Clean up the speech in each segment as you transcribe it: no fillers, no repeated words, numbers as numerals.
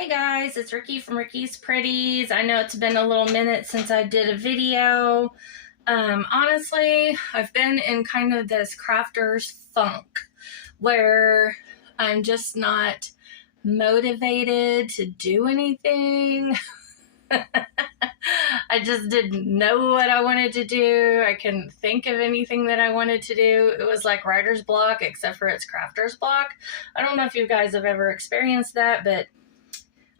Hey guys, it's Ricky from Ricky's Pretties. I know it's been a little minute since I did a video. Honestly, I've been in kind of this crafter's funk where I'm just not motivated to do anything. I just didn't know what I wanted to do. I couldn't think of anything that I wanted to do. It was like writer's block, except for it's crafter's block. I don't know if you guys have ever experienced that, but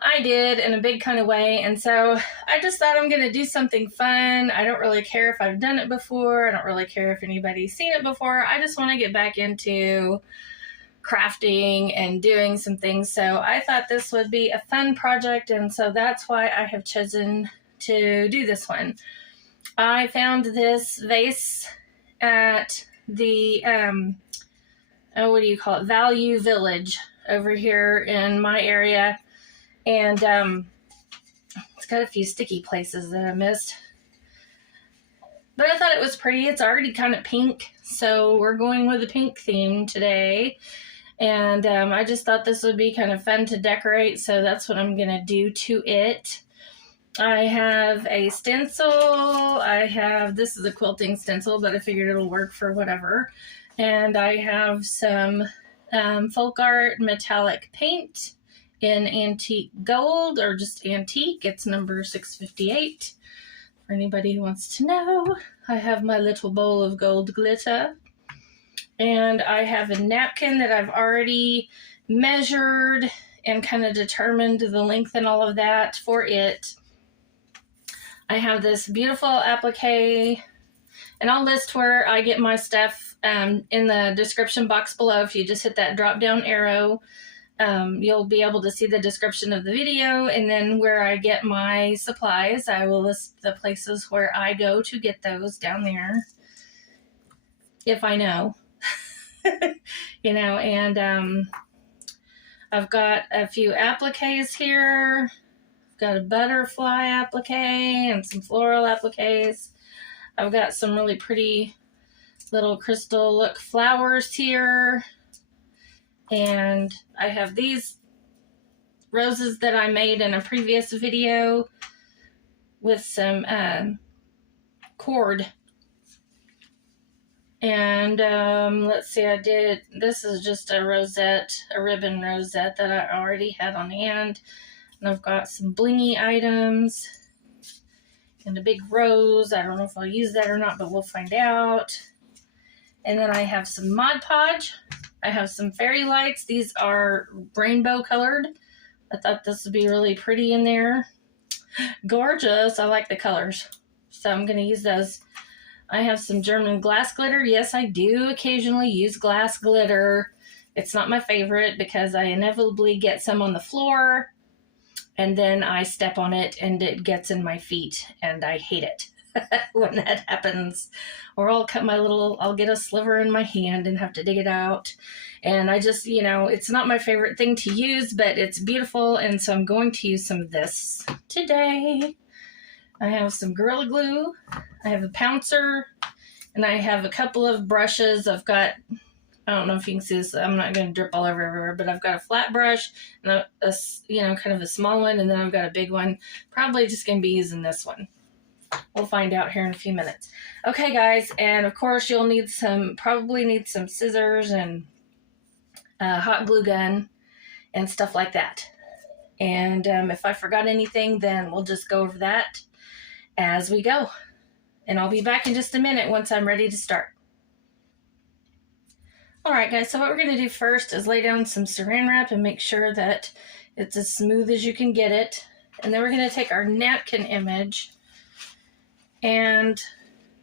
I did in a big kind of way. And so I just thought I'm going to do something fun. I don't really care if I've done it before. I don't really care if anybody's seen it before. I just want to get back into crafting and doing some things. So I thought this would be a fun project. And so that's why I have chosen to do this one. I found this vase at the, what do you call it? Value Village over here in my area. And it's got a few sticky places that I missed. But I thought it was pretty. It's already kind of pink, so we're going with a pink theme today. And I just thought this would be kind of fun to decorate, so that's what I'm going to do to it. I have a stencil. This is a quilting stencil, but I figured it'll work for whatever. And I have some folk art metallic paint in antique gold, or just antique. It's number 658 for anybody who wants to know. I have my little bowl of gold glitter, and I have a napkin that I've already measured and kind of determined the length and all of that for it. I have this beautiful applique, and I'll list where I get my stuff in the description box below. If you just hit that drop down arrow, you'll be able to see the description of the video, and then where I get my supplies, I will list the places where I go to get those down there, if I know. You know, and I've got a few appliques here. I've got a butterfly applique and some floral appliques. I've got some really pretty little crystal look flowers here. And I have these roses that I made in a previous video with some cord. And let's see, this is just a rosette, a ribbon rosette that I already had on hand. And I've got some blingy items and a big rose. I don't know if I'll use that or not, but we'll find out. And then I have some Mod Podge. I have some fairy lights. These are rainbow colored. I thought this would be really pretty in there. Gorgeous. I like the colors. So I'm going to use those. I have some German glass glitter. Yes, I do occasionally use glass glitter. It's not my favorite because I inevitably get some on the floor and then I step on it and it gets in my feet and I hate it. When that happens, or I'll get a sliver in my hand and have to dig it out. And I just, you know, it's not my favorite thing to use, but it's beautiful. And so I'm going to use some of this today. I have some Gorilla Glue. I have a pouncer, and I have a couple of brushes. I've got, I don't know if you can see this. I'm not going to drip all over everywhere, but I've got a flat brush and you know, kind of a small one. And then I've got a big one. Probably just going to be using this one. We'll find out here in a few minutes. Okay, guys, and of course you'll need probably need some scissors and a hot glue gun and stuff like that. And if I forgot anything, then we'll just go over that as we go. And I'll be back in just a minute once I'm ready to start. All right, guys, so what we're going to do first is lay down some saran wrap and make sure that it's as smooth as you can get it. And then we're going to take our napkin image and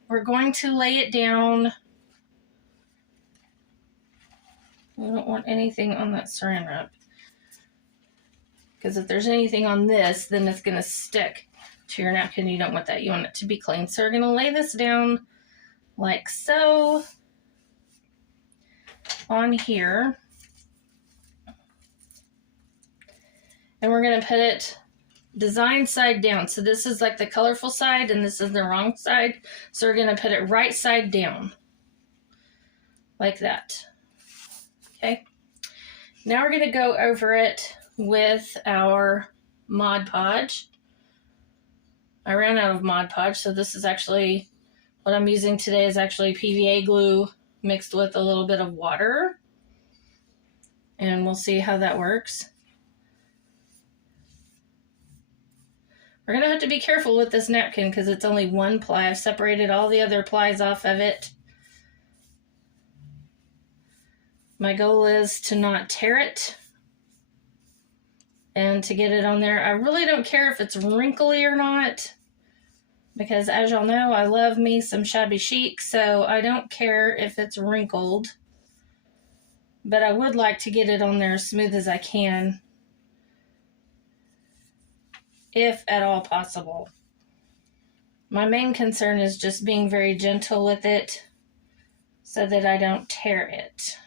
we're going to lay it down. We don't want anything on that saran wrap, because if there's anything on this, then it's going to stick to your napkin. You don't want that. You want it to be clean. So we're going to lay this down like so on here. And we're going to put it design side down. So this is like the colorful side and this is the wrong side. So we're going to put it right side down like that. Okay. Now we're going to go over it with our Mod Podge. I ran out of Mod Podge, so this is actually, what I'm using today is actually PVA glue mixed with a little bit of water. And we'll see how that works. We're going to have to be careful with this napkin because it's only one ply. I've separated all the other plies off of it. My goal is to not tear it and to get it on there. I really don't care if it's wrinkly or not because, as y'all know, I love me some shabby chic, so I don't care if it's wrinkled. But I would like to get it on there as smooth as I can, if at all possible. My main concern is just being very gentle with it so that I don't tear it.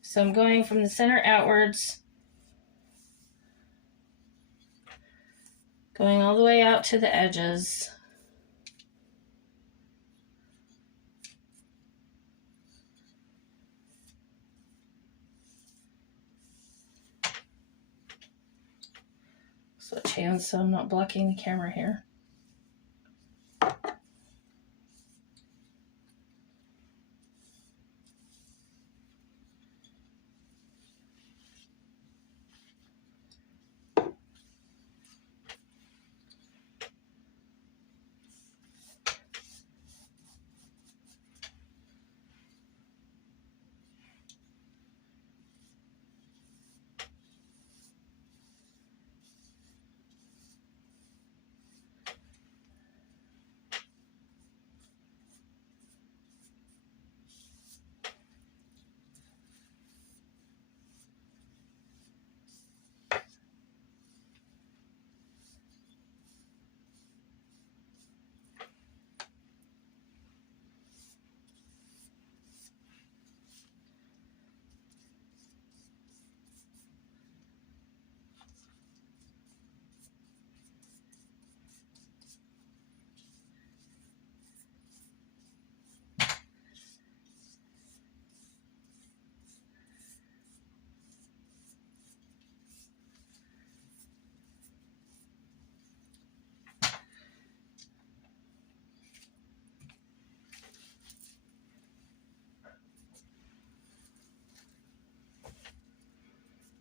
So I'm going from the center outwards, going all the way out to the edges. Switch hands so I'm not blocking the camera here.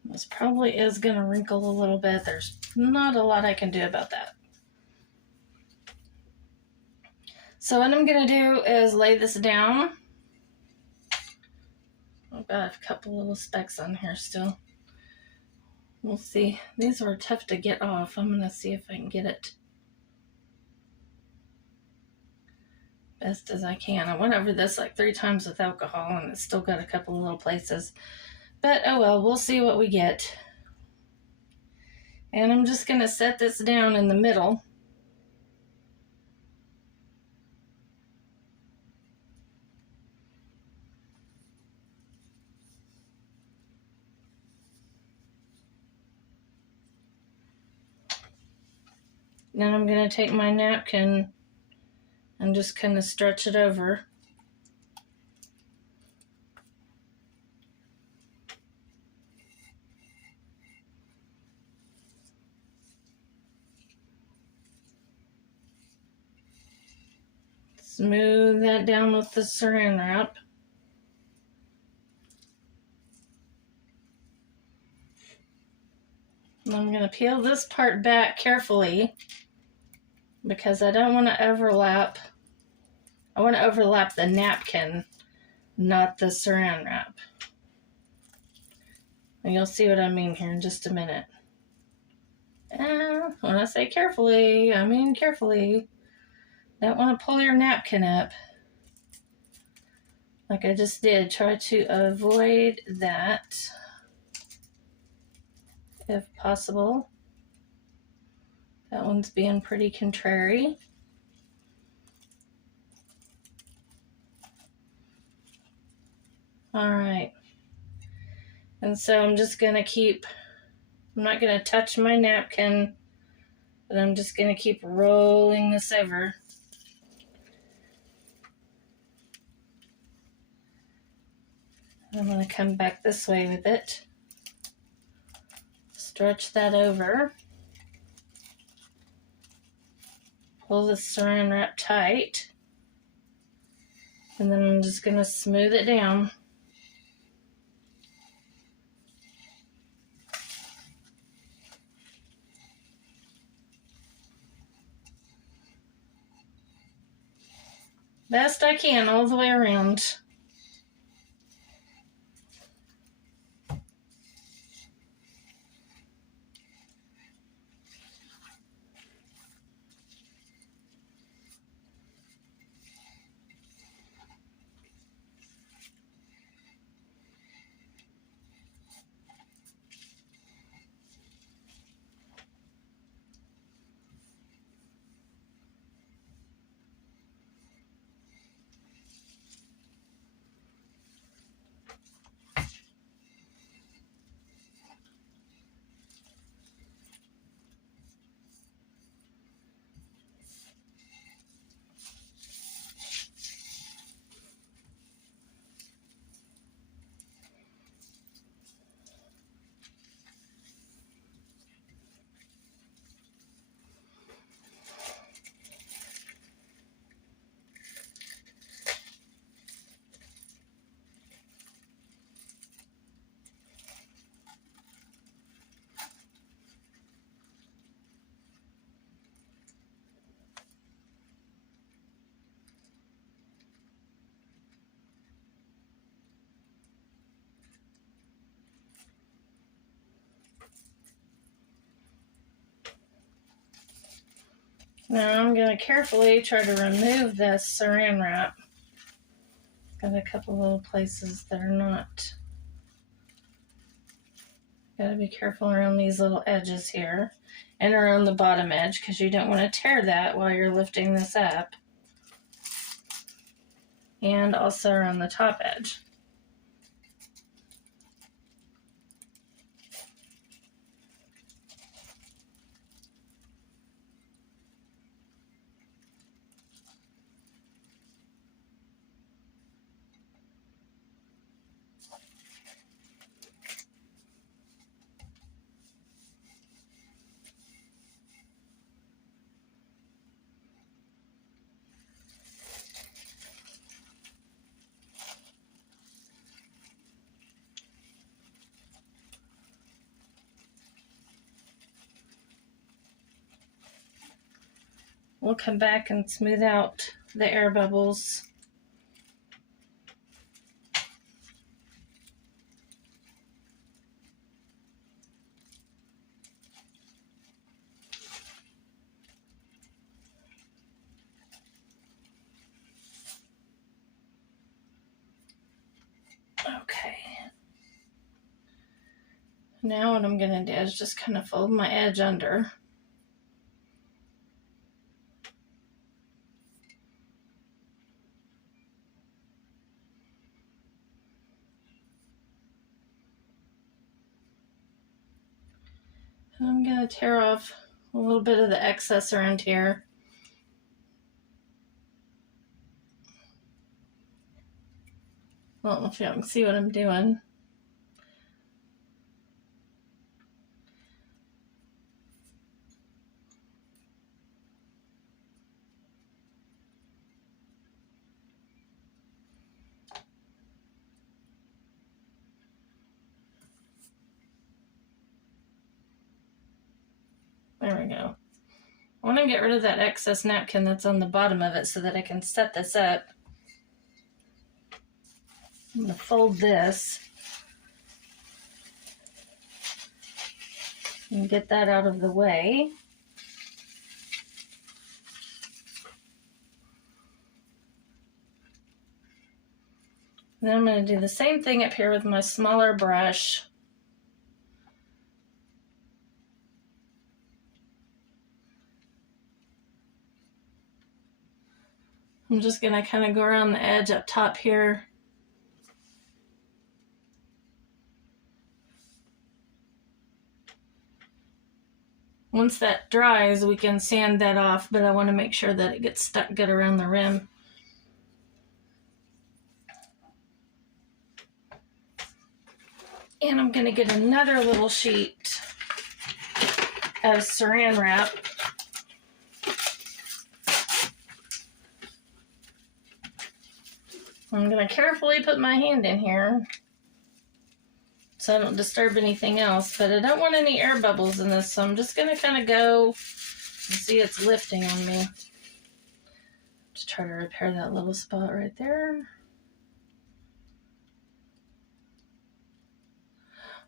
This probably is going to wrinkle a little bit. There's not a lot I can do about that. So what I'm going to do is lay this down. I've got a couple little specks on here still. We'll see. These were tough to get off. I'm going to see if I can get it best as I can. I went over this like 3 times with alcohol and it's still got a couple little places. But oh well, we'll see what we get. And I'm just going to set this down in the middle. Then I'm going to take my napkin and just kind of stretch it over. Smooth that down with the saran wrap. And I'm going to peel this part back carefully because I don't want to overlap. I want to overlap the napkin, not the saran wrap. And you'll see what I mean here in just a minute. And when I say carefully, I mean carefully. Don't want to pull your napkin up like I just did. Try to avoid that if possible. That one's being pretty contrary. All right. And so I'm just going to keep, I'm not going to touch my napkin, but I'm just going to keep rolling this over. I'm going to come back this way with it. Stretch that over. Pull the saran wrap tight. And then I'm just going to smooth it down. Best I can all the way around. Now I'm going to carefully try to remove this saran wrap. Got a couple little places that are not. Got to be careful around these little edges here and around the bottom edge because you don't want to tear that while you're lifting this up. And also around the top edge. We'll come back and smooth out the air bubbles. Okay. Now what I'm going to do is just kind of fold my edge under. And I'm going to tear off a little bit of the excess around here. I don't know if y'all can see what I'm doing. There we go. I want to get rid of that excess napkin that's on the bottom of it so that I can set this up. I'm going to fold this and get that out of the way. Then I'm going to do the same thing up here with my smaller brush. I'm just going to kind of go around the edge up top here. Once that dries, we can sand that off, but I want to make sure that it gets stuck good around the rim. And I'm going to get another little sheet of saran wrap. I'm going to carefully put my hand in here so I don't disturb anything else, but I don't want any air bubbles in this, so I'm just going to kind of go and see it's lifting on me. Just try to repair that little spot right there.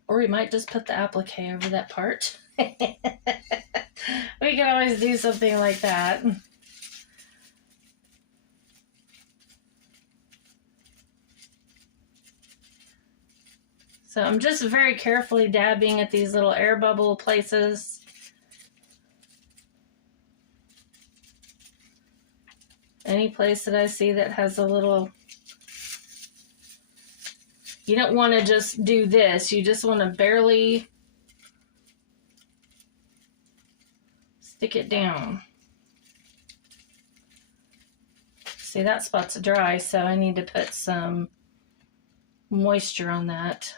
Or we might just put the applique over that part. We can always do something like that. So I'm just very carefully dabbing at these little air bubble places. Any place that I see that has a little... You don't want to just do this. You just want to barely stick it down. See, that spot's dry, so I need to put some moisture on that.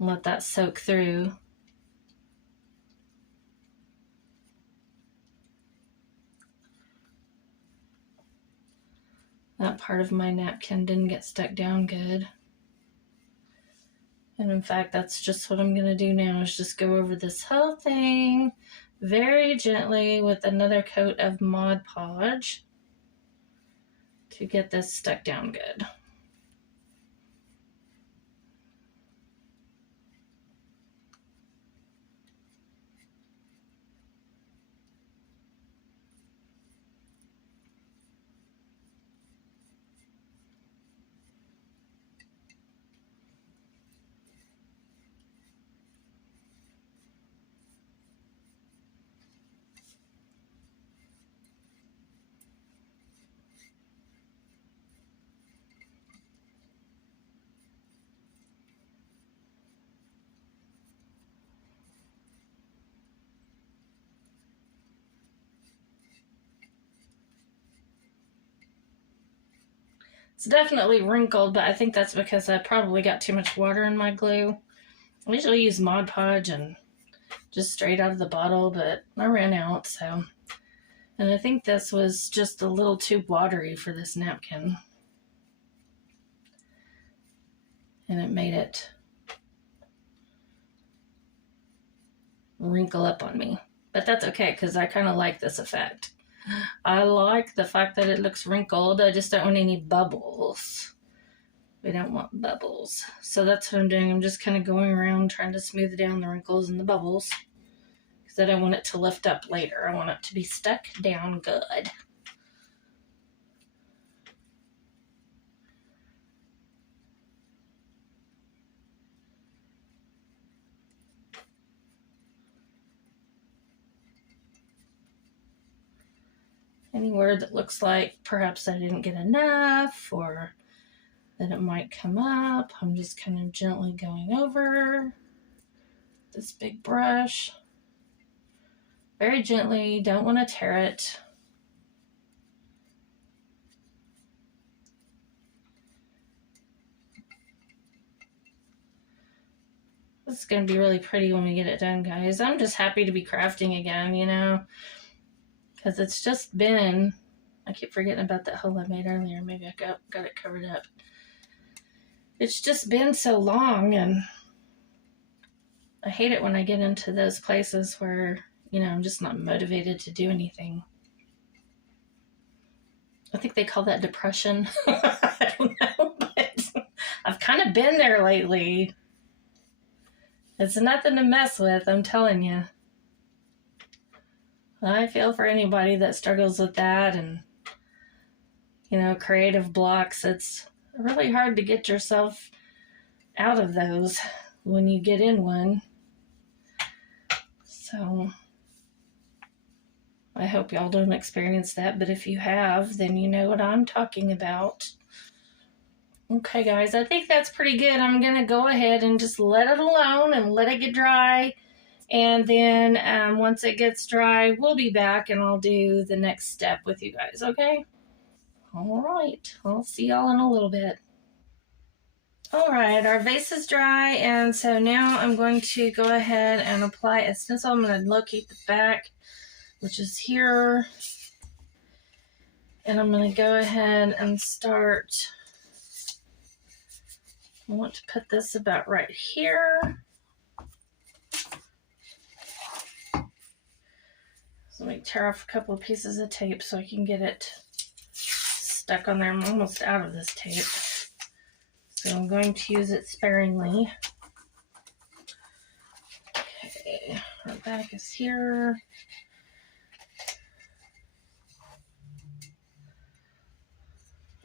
Let that soak through. That part of my napkin didn't get stuck down good. And in fact, that's just what I'm going to do now, is just go over this whole thing very gently with another coat of Mod Podge to get this stuck down good. It's definitely wrinkled, but I think that's because I probably got too much water in my glue. I usually use Mod Podge and just straight out of the bottle, but I ran out, so. And I think this was just a little too watery for this napkin. And it made it wrinkle up on me. But that's okay, because I kind of like this effect. I like the fact that it looks wrinkled. I just don't want any bubbles. We don't want bubbles. So that's what I'm doing. I'm just kind of going around trying to smooth down the wrinkles and the bubbles, because I don't want it to lift up later. I want it to be stuck down good. Anywhere that looks like perhaps I didn't get enough or that it might come up, I'm just kind of gently going over this big brush. Very gently, don't want to tear it. This is going to be really pretty when we get it done, guys. I'm just happy to be crafting again, you know, because it's just been, I keep forgetting about that hole I made earlier. Maybe I got it covered up. It's just been so long, and I hate it when I get into those places where, you know, I'm just not motivated to do anything. I think they call that depression. I don't know, but I've kind of been there lately. It's nothing to mess with, I'm telling you. I feel for anybody that struggles with that and, you know, creative blocks. It's really hard to get yourself out of those when you get in one. So I hope y'all don't experience that, but if you have, then you know what I'm talking about. Okay, guys, I think that's pretty good. I'm going to go ahead and just let it alone and let it get dry. And then once it gets dry, we'll be back and I'll do the next step with you guys, okay? All right, I'll see y'all in a little bit. All right, our vase is dry, and so now I'm going to go ahead and apply a stencil. I'm going to locate the back, which is here, and I'm going to go ahead and start. I want to put this about right here. So let me tear off a couple of pieces of tape so I can get it stuck on there. I'm almost out of this tape, so I'm going to use it sparingly. Okay, our back is here.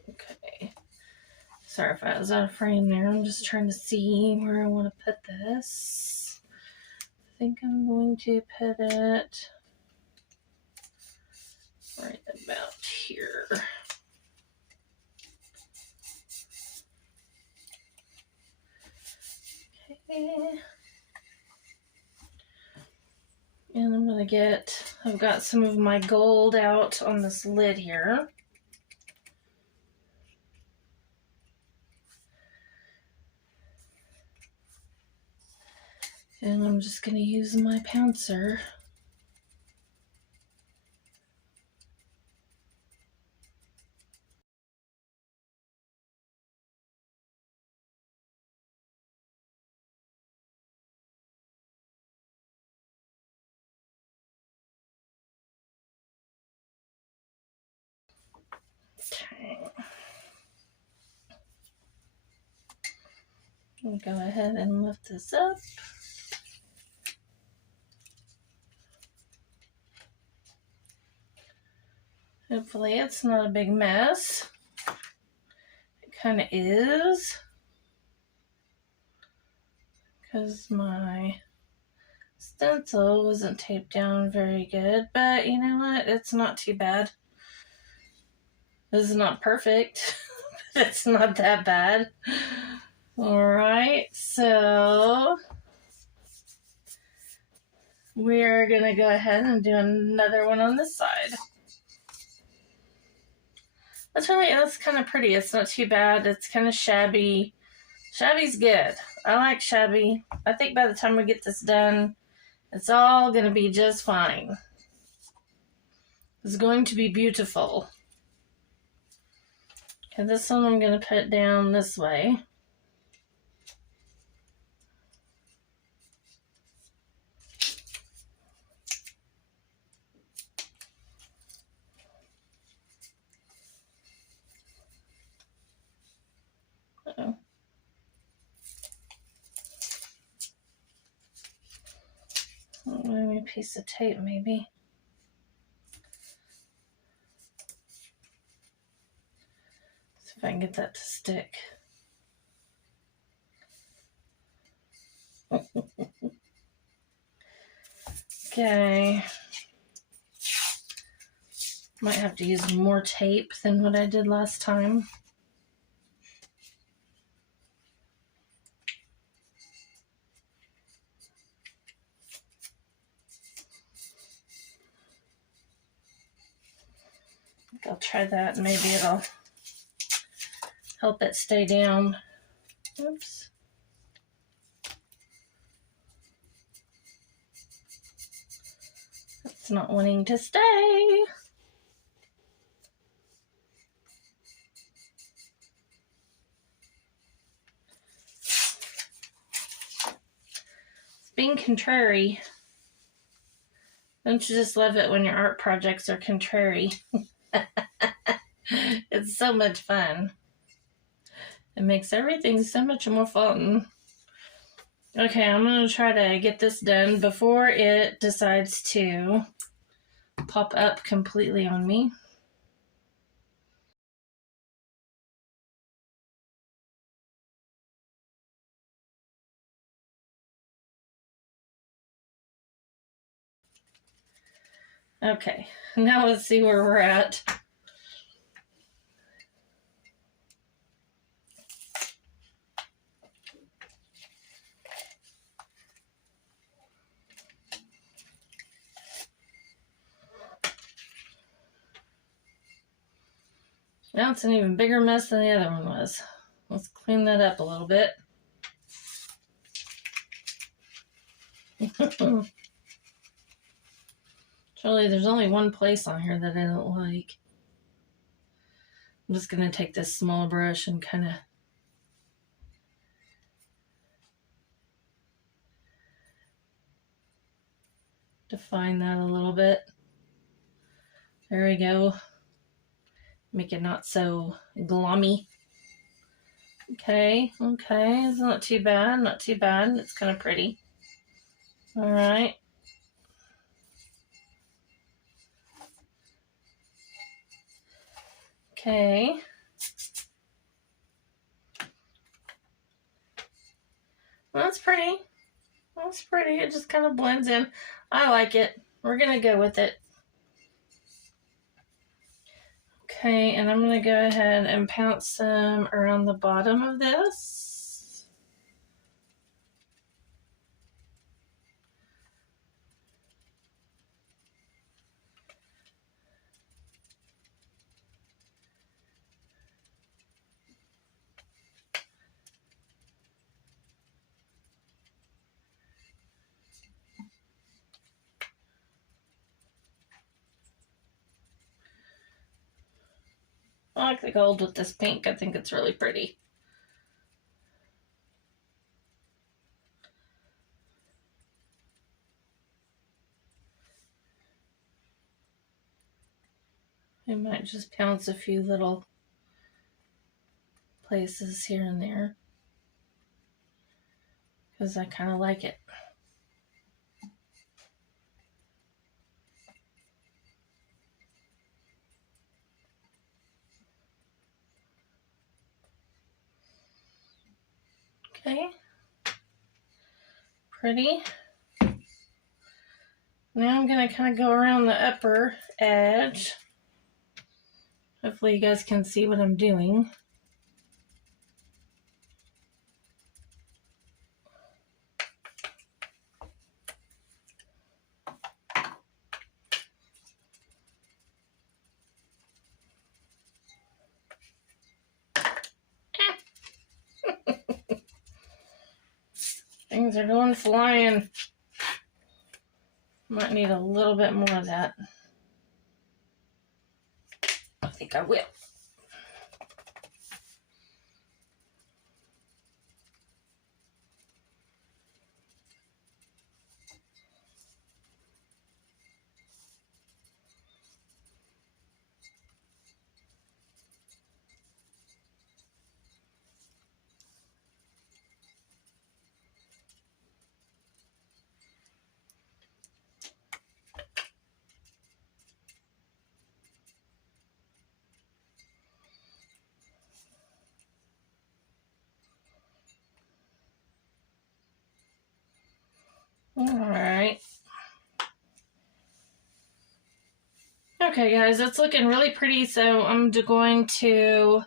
Okay, sorry if I was out of frame there. I'm just trying to see where I want to put this. I think I'm going to put it right about here. Okay. And I'm going to I've got some of my gold out on this lid here. And I'm just going to use my pouncer. Okay. I'll go ahead and lift this up. Hopefully it's not a big mess. It kind of is, because my stencil wasn't taped down very good, but you know what? It's not too bad. This is not perfect, but it's not that bad. All right, so we're gonna go ahead and do another one on this side. That's kind of pretty. It's not too bad. It's kind of shabby. Shabby's good. I like shabby. I think by the time we get this done, it's all gonna be just fine. It's going to be beautiful. Okay, this one I'm gonna put down this way. Uh-oh. Maybe a piece of tape, maybe. See if I can get that to stick. Okay. Might have to use more tape than what I did last time. I'll try that and maybe it'll help it stay down. Oops. It's not wanting to stay. It's being contrary. Don't you just love it when your art projects are contrary? It's so much fun. It makes everything so much more fun. Okay, I'm going to try to get this done before it decides to pop up completely on me. Okay, now let's see where we're at. Now it's an even bigger mess than the other one was. Let's clean that up a little bit. Actually, there's only one place on here that I don't like. I'm just going to take this small brush and kind of define that a little bit. There we go. Make it not so glommy. Okay, it's not too bad, not too bad. It's kind of pretty. All right. Okay. Well, that's pretty. That's pretty. It just kind of blends in. I like it. We're going to go with it. Okay, and I'm going to go ahead and pounce some around the bottom of this. I like the gold with this pink. I think it's really pretty. I might just pounce a few little places here and there because I kind of like it. Okay. Pretty. Now I'm going to kind of go around the upper edge. Hopefully you guys can see what I'm doing. Things are going flying. Might need a little bit more of that. I think I will. All right. Okay, guys, it's looking really pretty, so I'm going to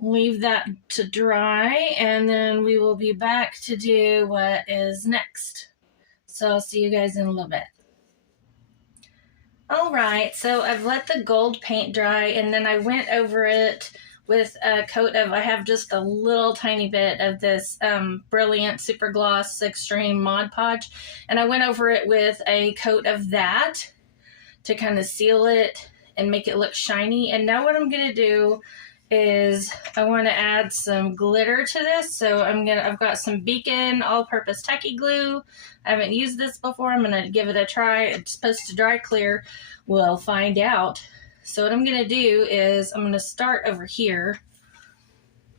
leave that to dry, and then we will be back to do what is next. So I'll see you guys in a little bit. All right, so I've let the gold paint dry, and then I went over it with a coat of, I have just a little tiny bit of this Brilliant Super Gloss Extreme Mod Podge, and I went over it with a coat of that to kind of seal it and make it look shiny. And now what I'm going to do is I want to add some glitter to this. So I've got some Beacon all-purpose tacky glue. I haven't used this before. I'm going to give it a try. It's supposed to dry clear. We'll find out. So what I'm going to do is I'm going to start over here,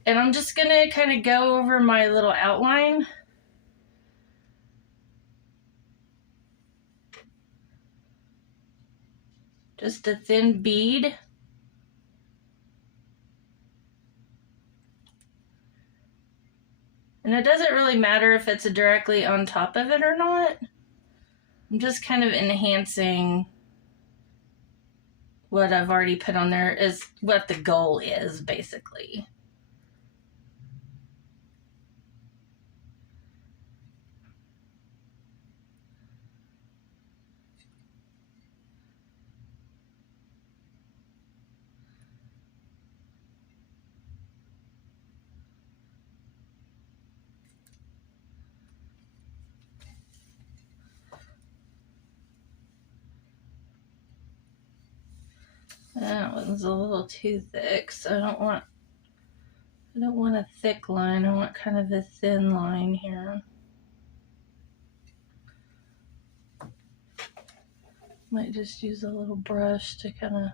and I'm just going to kind of go over my little outline. Just a thin bead. And it doesn't really matter if it's directly on top of it or not. I'm just kind of enhancing what I've already put on there, is what the goal is, basically. That one's a little too thick, so I don't want a thick line. I want kind of a thin line here. Might just use a little brush to kind of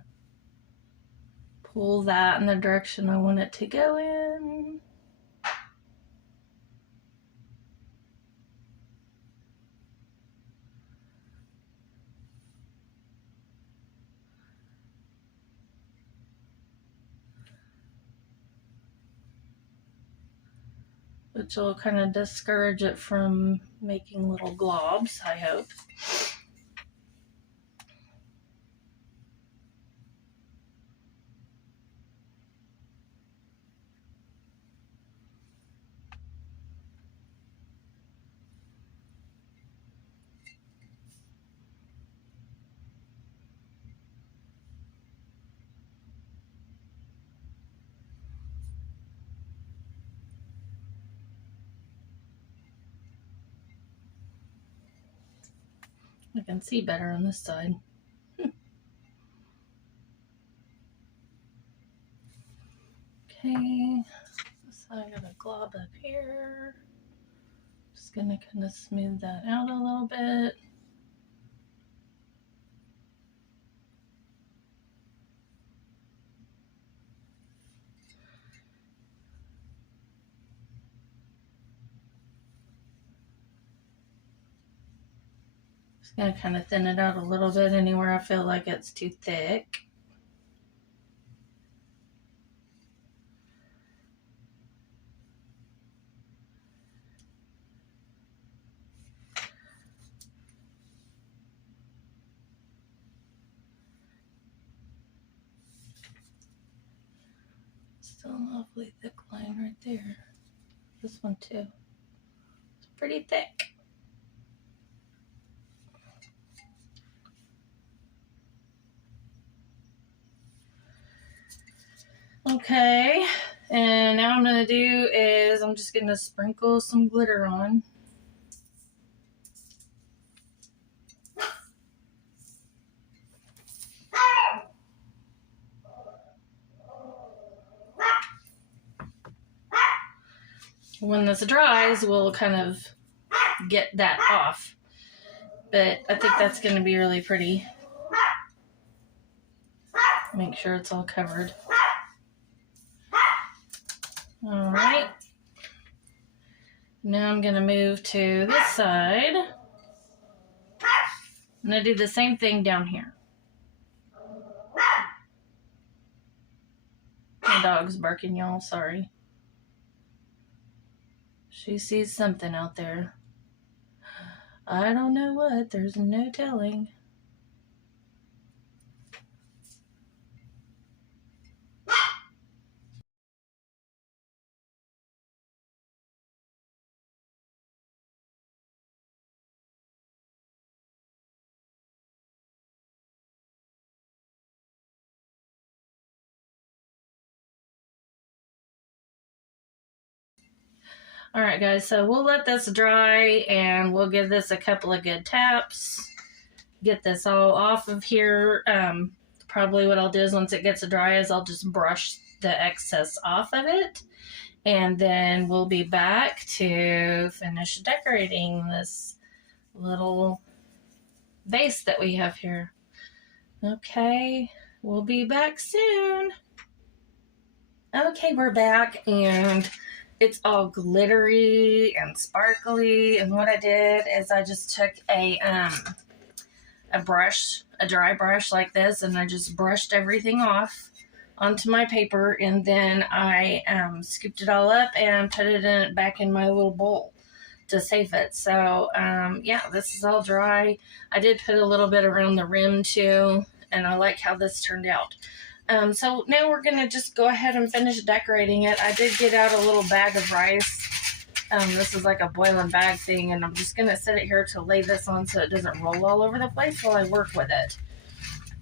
pull that in the direction I want it to go in. Which will kind of discourage it from making little globs, I hope. I can see better on this side. Okay, so I got a glob up here. Just gonna kind of smooth that out a little bit. Just gonna kind of thin it out a little bit anywhere I feel like it's too thick. Still a lovely thick line right there. This one too. It's pretty thick. Okay, and now I'm gonna do is I'm just gonna sprinkle some glitter on. When this dries, we'll kind of get that off. But I think that's going to be really pretty. Make sure it's all covered. All right. Now I'm going to move to this side. I'm going to do the same thing down here. My dog's barking, y'all. Sorry. She sees something out there. I don't know what. There's no telling. All right, guys, so we'll let this dry and we'll give this a couple of good taps. Get this all off of here. Probably what I'll do is once it gets dry is I'll just brush the excess off of it. And then we'll be back to finish decorating this little vase that we have here. Okay, we'll be back soon. Okay, we're back and it's all glittery and sparkly. And what I did is I just took a brush, a dry brush like this, and I just brushed everything off onto my paper, and then I scooped it all up and put it back in my little bowl to save it. So yeah, this is all dry. I did put a little bit around the rim too, and I like how this turned out. So now we're gonna just go ahead and finish decorating it. I did get out a little bag of rice. This is like a boiling bag thing, and I'm just gonna set it here to lay this on so it doesn't roll all over the place while I work with it.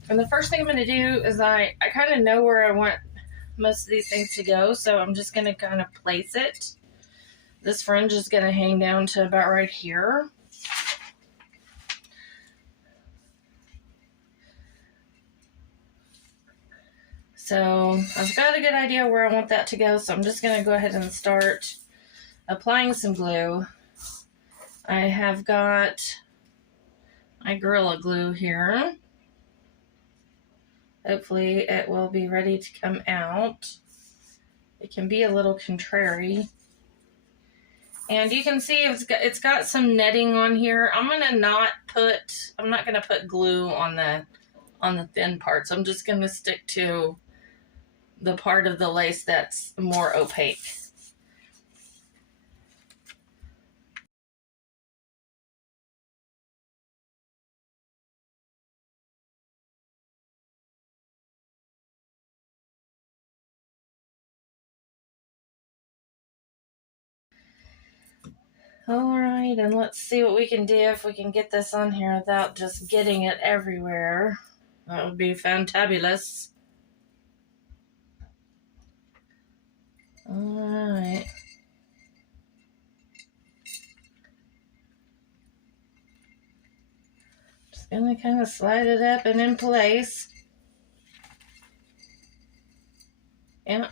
And the first thing I'm gonna do is I kind of know where I want most of these things to go, so I'm just gonna kind of place it. This fringe is gonna hang down to about right here. So I've got a good idea where I want that to go, so I'm just going to go ahead and start applying some glue. I have got my Gorilla Glue here. Hopefully it will be ready to come out. It can be a little contrary. And you can see it's got some netting on here. I'm not gonna put glue on the thin parts. I'm just gonna stick to the part of the lace that's more opaque. All right, and let's see what we can do if we can get this on here without just getting it everywhere. That would be fantabulous. All right. Just gonna kind of slide it up and in place. Yeah,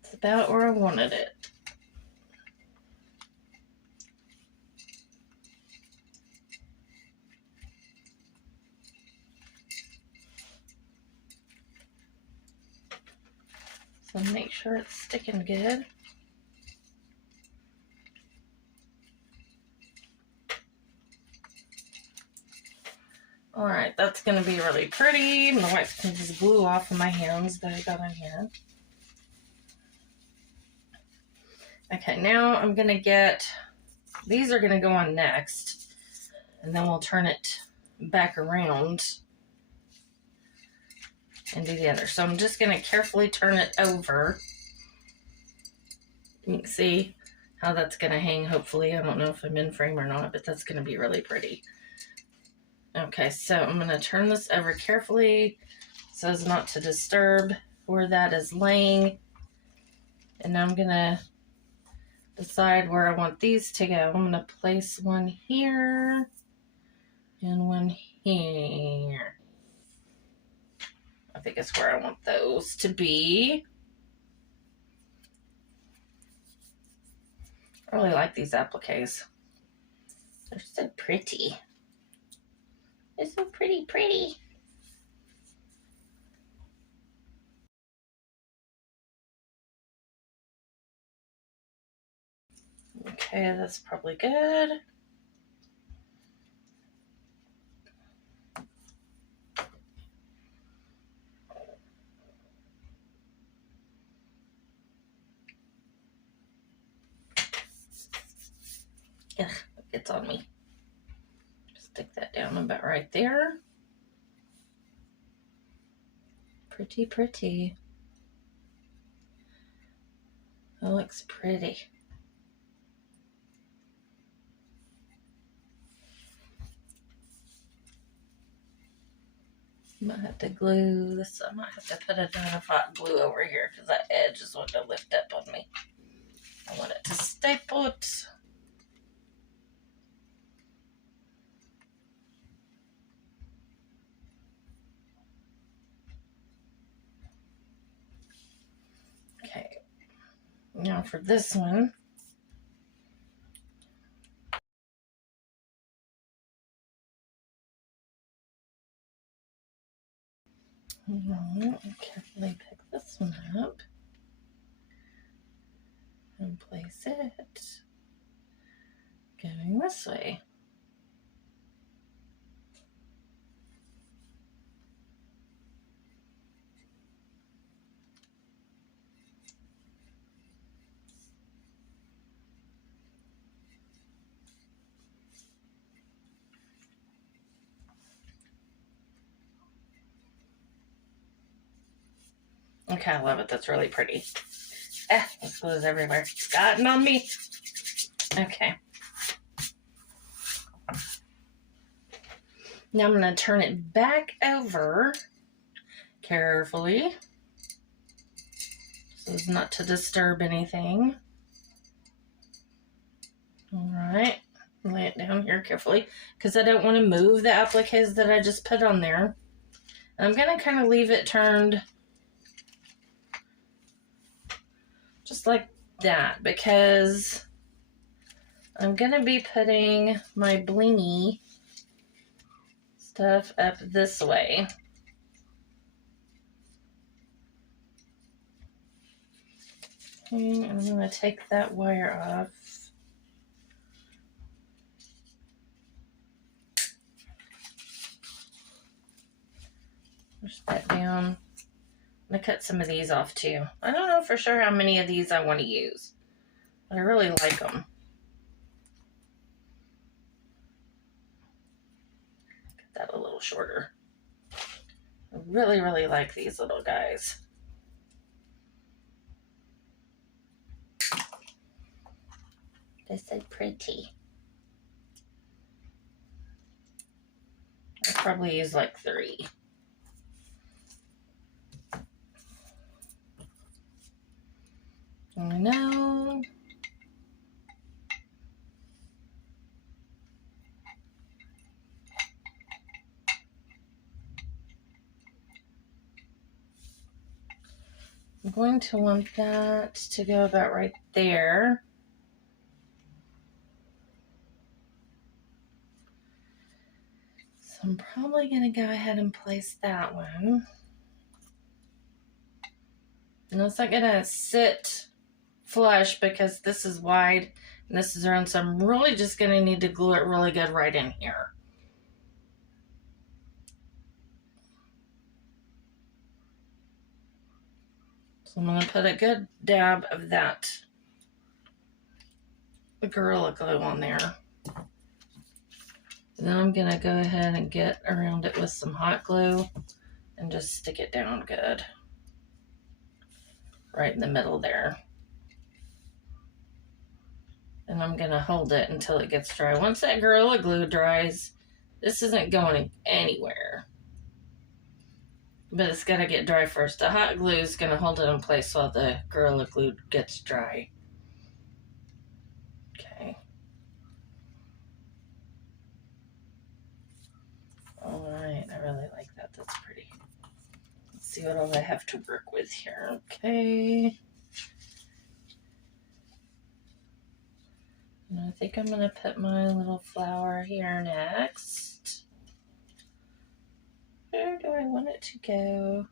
it's about where I wanted it. So make sure it's sticking good. All right, that's gonna be really pretty. My wife can just glue off of my hands that I got on here. Okay, now I'm gonna these are gonna go on next, and then we'll turn it back around and do the other. So I'm just gonna carefully turn it over. You can see how that's gonna hang, hopefully. I don't know if I'm in frame or not, but that's gonna be really pretty. Okay, so I'm gonna turn this over carefully so as not to disturb where that is laying. And now I'm gonna decide where I want these to go. I'm gonna place one here and one here. I think it's where I want those to be. I really like these appliques. They're so pretty. They're so pretty. Okay, that's probably good. Ugh, it gets on me. Stick that down about right there. Pretty. That looks pretty. I might have to glue this. I might have to put a ton of hot glue over here because that edge is wanting to lift up on me. I want it to stay put. Okay, now for this one. Carefully pick this one up and place it going this way. Okay, I love it. That's really pretty. This goes everywhere. It's gotten on me. Okay. Now I'm going to turn it back over carefully so as not to disturb anything. All right. Lay it down here carefully because I don't want to move the appliques that I just put on there. I'm going to kind of leave it turned just like that because I'm going to be putting my blingy stuff up this way. Okay, I'm going to take that wire off. Push that down. I'm going to cut some of these off too. I don't know for sure how many of these I want to use, but I really like them. Cut that a little shorter. I really, really like these little guys. They're so pretty. I'll probably use like 3. I know. I'm going to want that to go about right there. So I'm probably going to go ahead and place that one. And it's not going to sit flush because this is wide and this is round, so I'm really just going to need to glue it really good right in here. So I'm going to put a good dab of that Gorilla Glue on there. Then I'm going to go ahead and get around it with some hot glue and just stick it down good. Right in the middle there. And I'm going to hold it until it gets dry. Once that Gorilla Glue dries, this isn't going anywhere. But it's got to get dry first. The hot glue is going to hold it in place while the Gorilla Glue gets dry. Okay. Alright, I really like that. That's pretty. Let's see what all I have to work with here. Okay. And I think I'm going to put my little flower here next. Where do I want it to go?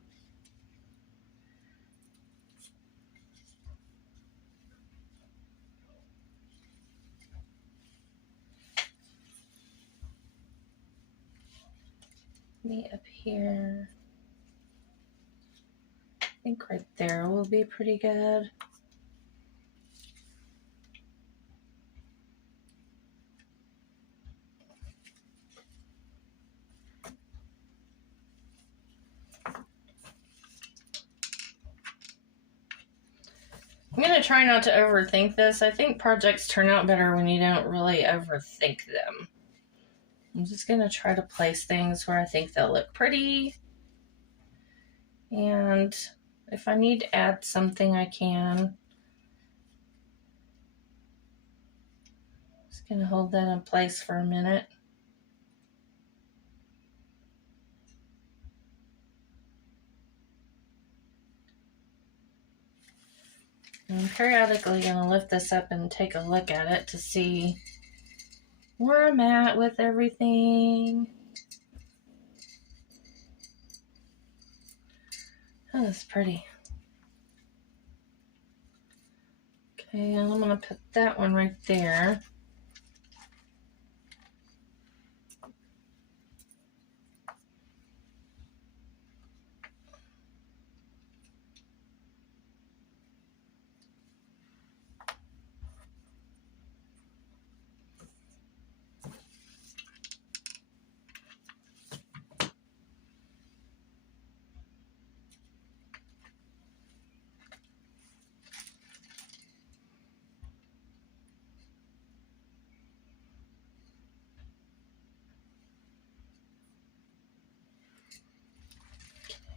Me up here. I think right there will be pretty good. I'm going to try not to overthink this. I think projects turn out better when you don't really overthink them. I'm just going to try to place things where I think they'll look pretty. And if I need to add something, I can. Just going to hold that in place for a minute. I'm periodically going to lift this up and take a look at it to see where I'm at with everything. Oh, that's pretty. Okay, and I'm going to put that one right there.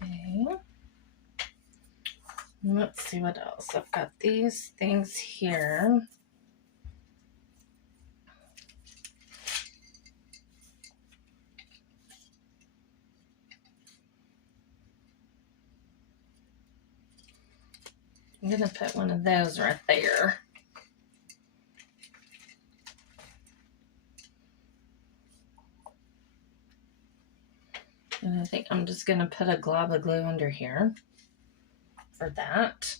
Okay. Let's see what else. I've got these things here. I'm going to put one of those right there. And I think I'm just going to put a glob of glue under here for that.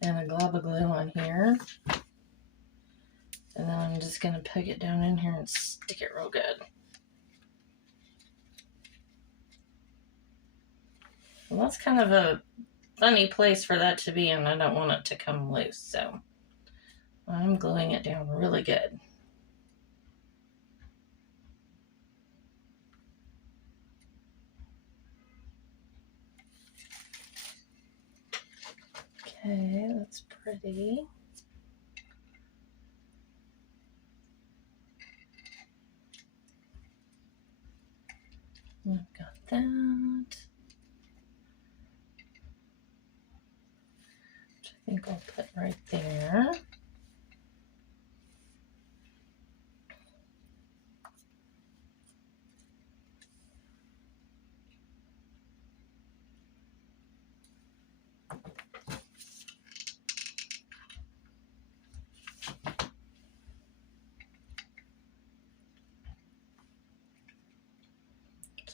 And a glob of glue on here. And then I'm just going to peg it down in here and stick it real good. Well, that's kind of a funny place for that to be, and I don't want it to come loose, so I'm gluing it down really good. Okay, that's pretty. I've got that. Which I think I'll put right there.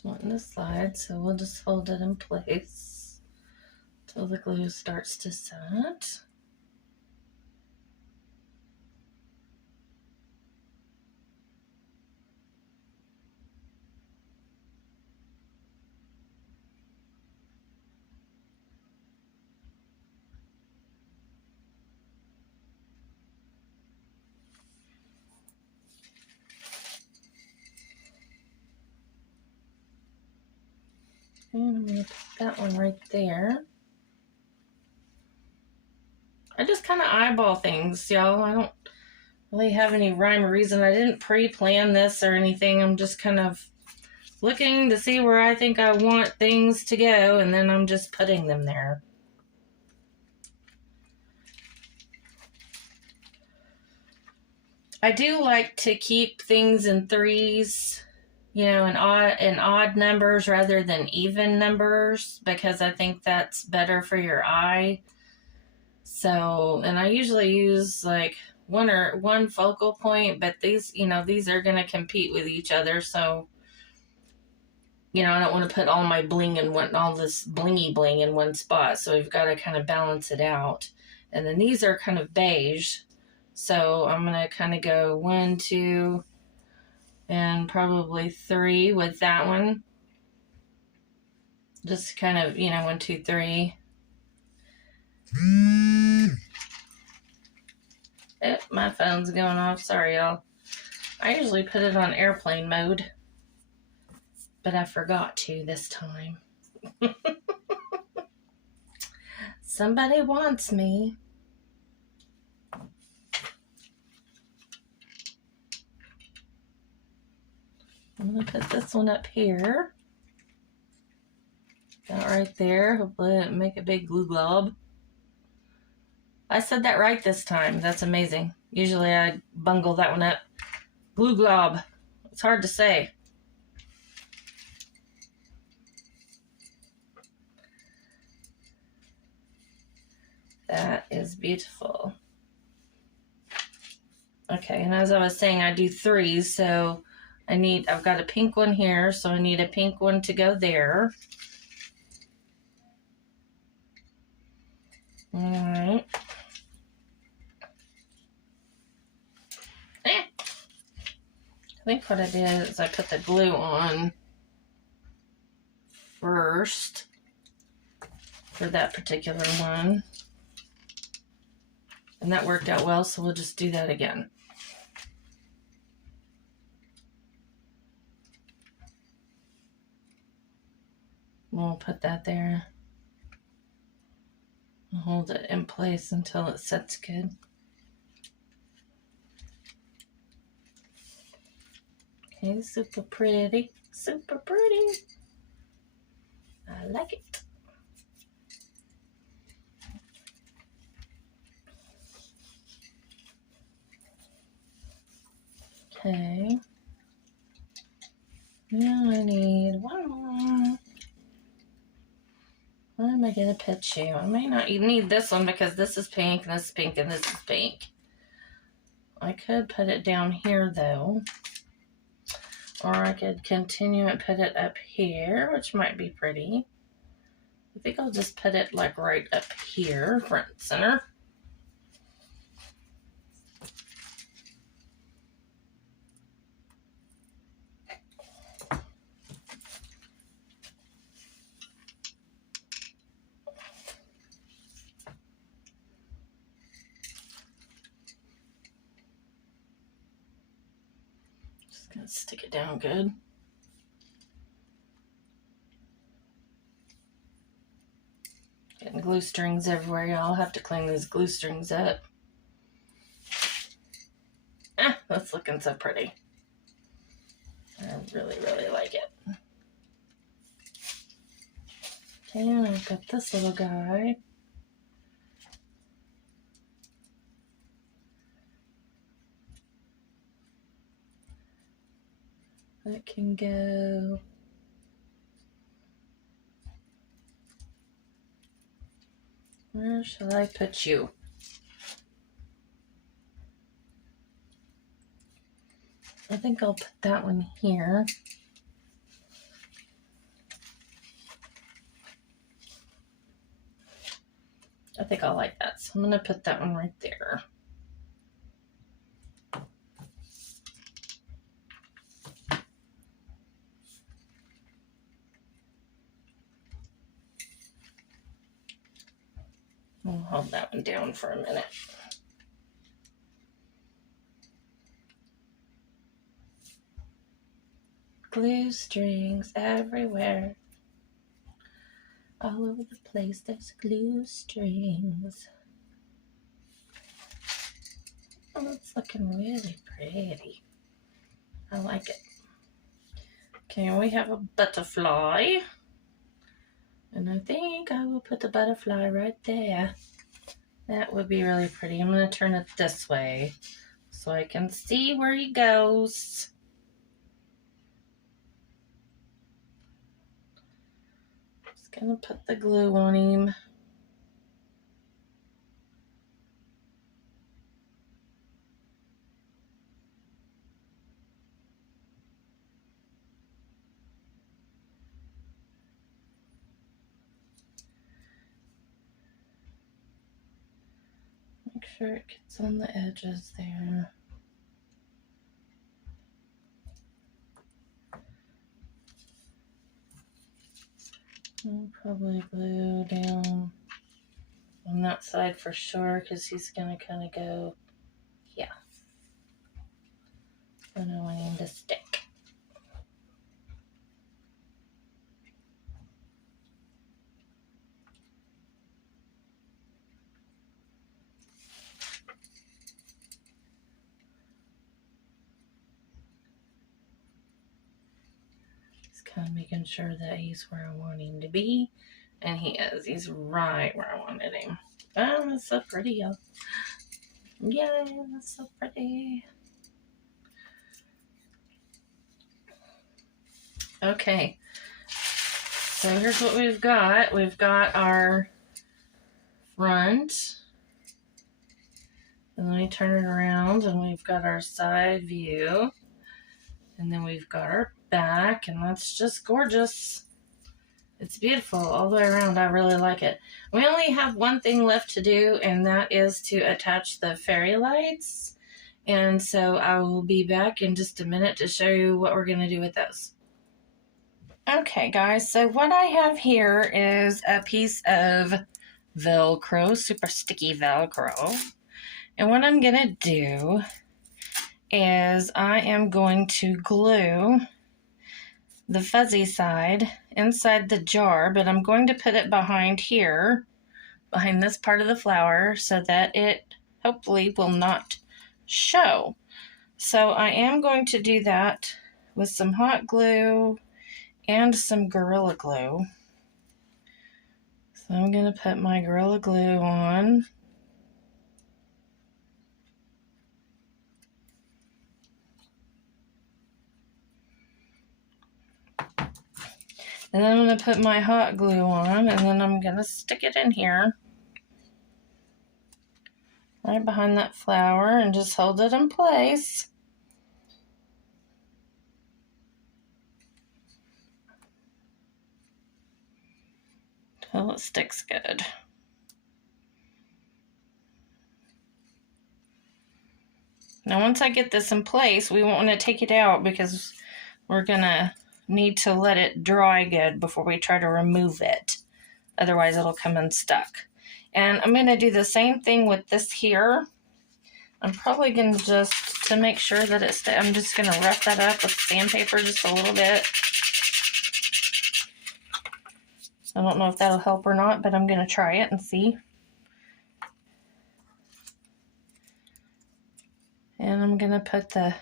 Wanting to slide, so we'll just hold it in place till the glue starts to set. And I'm going to put that one right there. I just kind of eyeball things, y'all. I don't really have any rhyme or reason. I didn't pre-plan this or anything. I'm just kind of looking to see where I think I want things to go, and then I'm just putting them there. I do like to keep things in threes, you know, in odd numbers rather than even numbers, because I think that's better for your eye. So, and I usually use like one focal point, but these, you know, these are going to compete with each other. So, you know, I don't want to put all my bling in one, all this blingy bling in one spot. So we've got to kind of balance it out. And then these are kind of beige. So I'm going to kind of go 1, 2, and probably 3 with that one. Just kind of, you know, 1, 2, 3. Oh, my phone's going off. Sorry, y'all. I usually put it on airplane mode, but I forgot to this time. Somebody wants me. I'm going to put this one up here. That right there. Hopefully it'll make a big glue glob. I said that right this time. That's amazing. Usually I bungle that one up. Glue glob. It's hard to say. That is beautiful. Okay, and as I was saying, I do 3, so I've got a pink one here, so I need a pink one to go there. All right. I think what I did is I put the glue on first for that particular one. And that worked out well, so we'll just do that again. We'll put that there. We'll hold it in place until it sets good. Okay, super pretty. Super pretty. I like it. Okay. Now I need one more. gonna put you. I may not even need this one because this is pink, and this is pink, and this is pink. I could put it down here though. Or I could continue and put it up here, which might be pretty. I think I'll just put it like right up here, front and center. Just gonna stick it down good. Getting glue strings everywhere, y'all. I'll have to clean these glue strings up. That's looking so pretty. I really, really like it. Okay, and I've got this little guy. That can go. Where shall I put you? I think I'll put that one here. I think I like that, so I'm going to put that one right there. I'll hold that one down for a minute. Glue strings everywhere. All over the place there's glue strings. Oh, it's looking really pretty. I like it. Okay, we have a butterfly. And I think I will put the butterfly right there. That would be really pretty. I'm going to turn it this way so I can see where he goes. Just going to put the glue on him. Make sure it gets on the edges there. I'll probably glue down on that side for sure because he's going to kind of go, yeah. And I want him to stick. Kind of making sure that he's where I want him to be, and he is. He's right where I wanted him. Oh, that's so pretty, y'all. Yeah, that's so pretty. Okay, so here's what we've got. We've got our front, and then we turn it around, and we've got our side view, and then we've got our back, and that's just gorgeous. It's beautiful all the way around. I really like it. We only have one thing left to do, and that is to attach the fairy lights. And so I will be back in just a minute to show you what we're going to do with those. Okay, guys, so what I have here is a piece of Velcro, super sticky Velcro. And what I'm going to do is I am going to glue the fuzzy side inside the jar, but I'm going to put it behind here, behind this part of the flower, so that it hopefully will not show. So I am going to do that with some hot glue and some Gorilla Glue. So I'm going to put my Gorilla Glue on. And then I'm going to put my hot glue on, and then I'm going to stick it in here. Right behind that flower, and just hold it in place. Till it sticks good. Now once I get this in place, we won't want to take it out because we're going to need to let it dry good before we try to remove it. Otherwise it'll come unstuck. And I'm going to do the same thing with this here. I'm probably going to just, to make sure that it's, I'm just going to rough that up with sandpaper just a little bit. I don't know if that'll help or not, but I'm going to try it and see. And I'm going to put the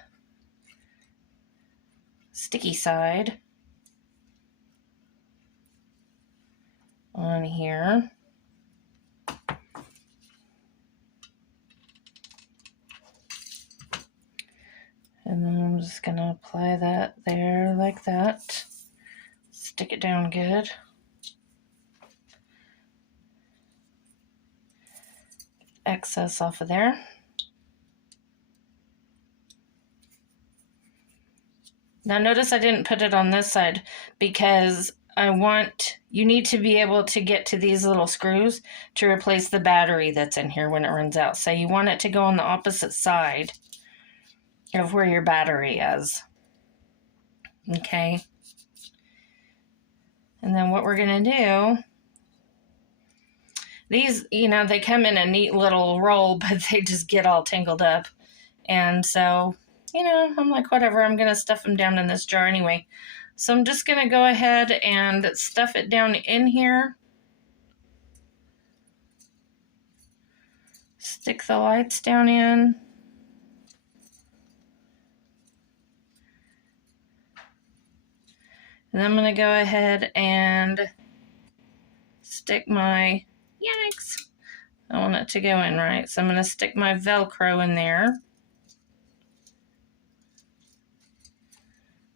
sticky side on here. And then I'm just going to apply that there like that. Stick it down good. Excess off of there. Now notice I didn't put it on this side because you need to be able to get to these little screws to replace the battery that's in here when it runs out. So you want it to go on the opposite side of where your battery is. Okay. And then what we're going to do, these, you know, they come in a neat little roll, but they just get all tangled up. And so, you know, I'm like, whatever, I'm going to stuff them down in this jar anyway. So I'm just going to go ahead and stuff it down in here. Stick the lights down in. And I'm going to go ahead and stick my, yikes, I want it to go in right. So I'm going to stick my Velcro in there.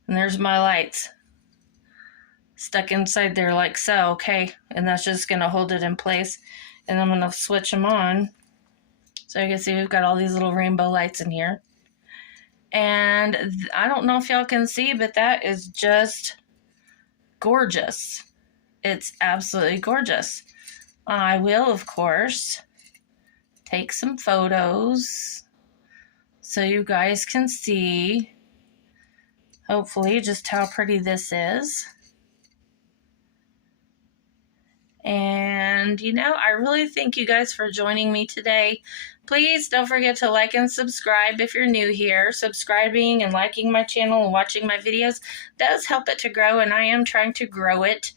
And there's my lights stuck inside there like so, okay? And that's just going to hold it in place. And I'm going to switch them on. So you can see we've got all these little rainbow lights in here. And I don't know if y'all can see, but that is just gorgeous. It's absolutely gorgeous. I will, of course, take some photos so you guys can see, hopefully, just how pretty this is. And, you know, I really thank you guys for joining me today. Please don't forget to like and subscribe if you're new here. Subscribing and liking my channel and watching my videos does help it to grow, and I am trying to grow it.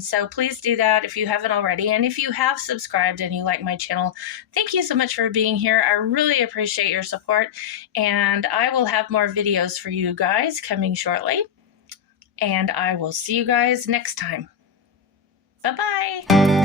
So please do that if you haven't already. And if you have subscribed and you like my channel, thank you so much for being here. I really appreciate your support, and I will have more videos for you guys coming shortly. And I will see you guys next time. Bye-bye.